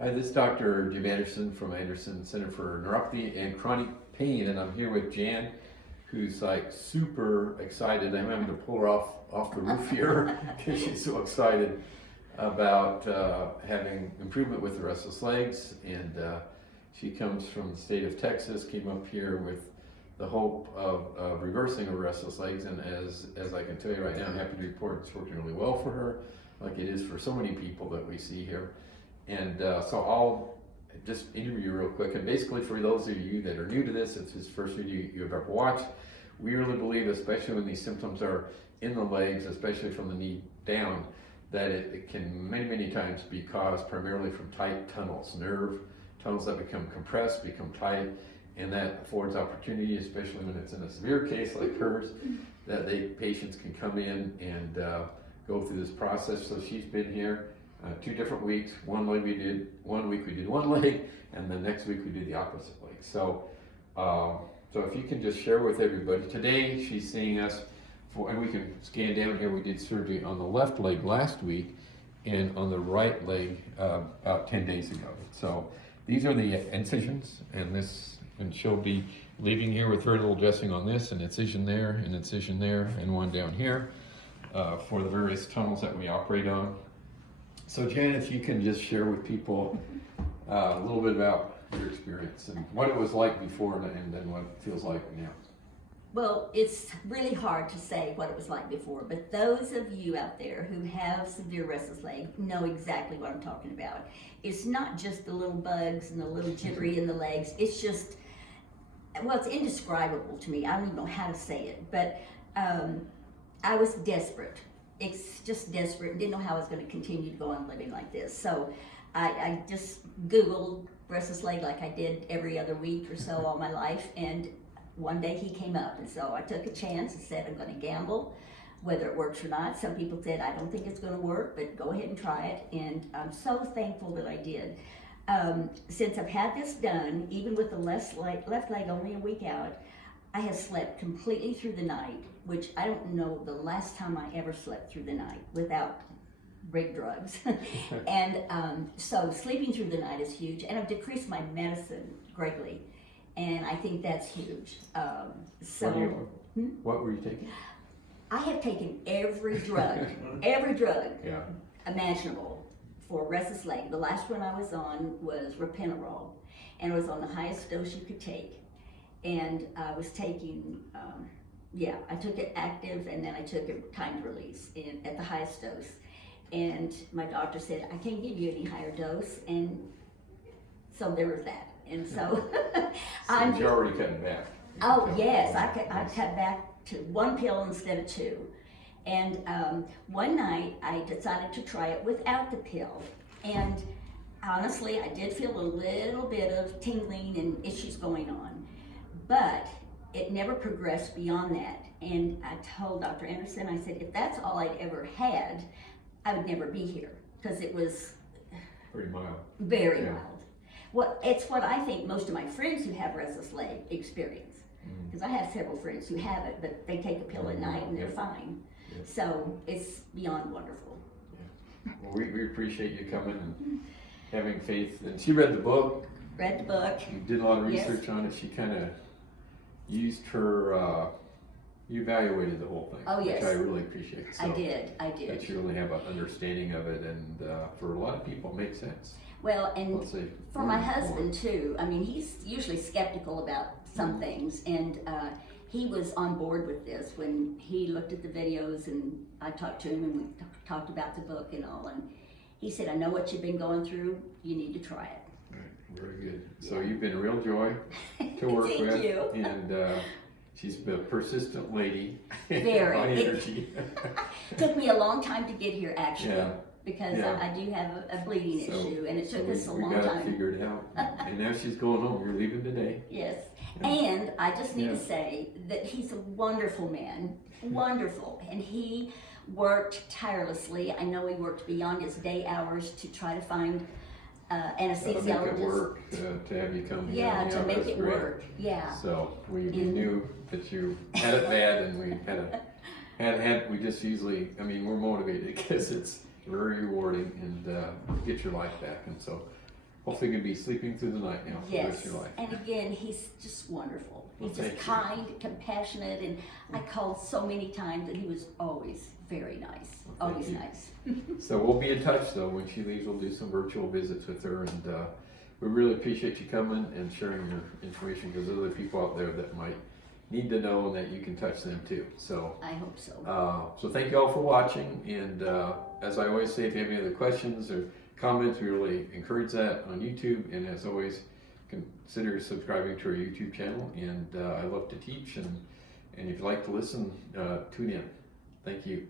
Hi, this is Dr. Jim Anderson from Anderson Center for Neuropathy and Chronic Pain, and I'm here with Jan, who's like super excited. I'm having to pull her off the roof here because she's so excited about having improvement with the restless legs. And she comes from the state of Texas, came up here with the hope of reversing her restless legs. And as I can tell you right now, I'm happy to report it's working really well for her, like it is for so many people that we see here. And so I'll just interview you real quick. And basically, for those of you that are new to this, if it's the first video you've ever watched, we really believe, especially when these symptoms are in the legs, especially from the knee down, that it can many times be caused primarily from tight tunnels, nerve tunnels that become compressed, become tight, and that affords opportunity, especially when it's in a severe case like hers, that patients can come in and go through this process. So she's been here 2 different weeks. One week we did one leg, and the next week we did the opposite leg. So, so if you can just share with everybody, today she's seeing us for, and we can scan down here, we did surgery on the left leg last week, and on the right leg about 10 days ago. So these are the incisions, and she'll be leaving here with very little dressing on this, an incision there, and one down here for the various tunnels that we operate on. So Jan, if you can just share with people a little bit about your experience and what it was like before and then what it feels like now. Well, it's really hard to say what it was like before, but those of you out there who have severe restless leg know exactly what I'm talking about. It's not just the little bugs and the little jittery in the legs. It's just, well, it's indescribable to me. I don't even know how to say it, but I was desperate. It's just desperate. Didn't know how I was going to continue to go on living like this. So I just Googled restless leg like I did every other week or so all my life, and one day he came up, and so I took a chance and said, I'm going to gamble whether it works or not. Some people said, I don't think it's going to work, but go ahead and try it, and I'm so thankful that I did. Since I've had this done, even with the left leg only a week out, I have slept completely through the night, which I don't know the last time I ever slept through the night without big drugs. And so sleeping through the night is huge, and I've decreased my medicine greatly, and I think that's huge. What were you taking? I have taken every drug, Yeah. imaginable for restless leg. The last one I was on was Repenterol, and it was on the highest dose you could take. And I was taking, I took it active, and then I took it timed release at the highest dose. And my doctor said, I can't give you any higher dose, and so there was that. And so, So you're already cutting back. Oh yes, I cut back to 1 pill instead of 2. And one night I decided to try it without the pill. And honestly, I did feel a little bit of tingling and issues going on, but it never progressed beyond that. And I told Dr. Anderson, I said, if that's all I'd ever had, I would never be here, because it was Pretty mild. very mild. Well, it's what I think most of my friends who have restless leg experience, because I have several friends who have it, but they take a pill at night and they're fine. Yeah. So it's beyond wonderful. Yeah. Well, we appreciate you coming and having faith. And she read the book. Read the book. You did a lot of research on it. She kind of used her, you evaluated the whole thing. Oh, yes. Which I really appreciate. So I did. that you really have an understanding of it, and for a lot of people it makes sense. Well, and for my husband too, I mean, he's usually skeptical about some things, and he was on board with this when he looked at the videos, and I talked to him, and we talked about the book and all, and he said, I know what you've been going through, you need to try it. Right. Very good. So you've been a real joy to work Thank with, you. and she's a persistent lady. Very. High energy. It took me a long time to get here, actually. Yeah. Because Yeah. I do have a bleeding issue, and it took us a long We got time. it figured out, and now she's going home. You're leaving today. Yes, Yeah. and I just need Yeah. to say that he's a wonderful man, wonderful, and he worked tirelessly. I know he worked beyond his day hours to try to find That'll make it anesthesiologist. work to have you come here. Yeah, to make that's it great. work. Yeah. So we knew that you had it bad, and we we just usually, I mean, we're motivated because it's very rewarding and get your life back. And so hopefully you'll be sleeping through the night now for the rest Yes, of your life. and again, he's just wonderful. Well, He's just thank you. kind, compassionate, and I called so many times and he was always very nice, Well, thank always you. nice. So we'll be in touch though. When she leaves, we'll do some virtual visits with her, and we really appreciate you coming and sharing your information, because there's other people out there that might need to know, and that you can touch them too. So I hope so. so thank you all for watching, and as I always say, if you have any other questions or comments, we really encourage that on YouTube, and as always, consider subscribing to our YouTube channel, and I love to teach, and if you like to listen, tune in. Thank you.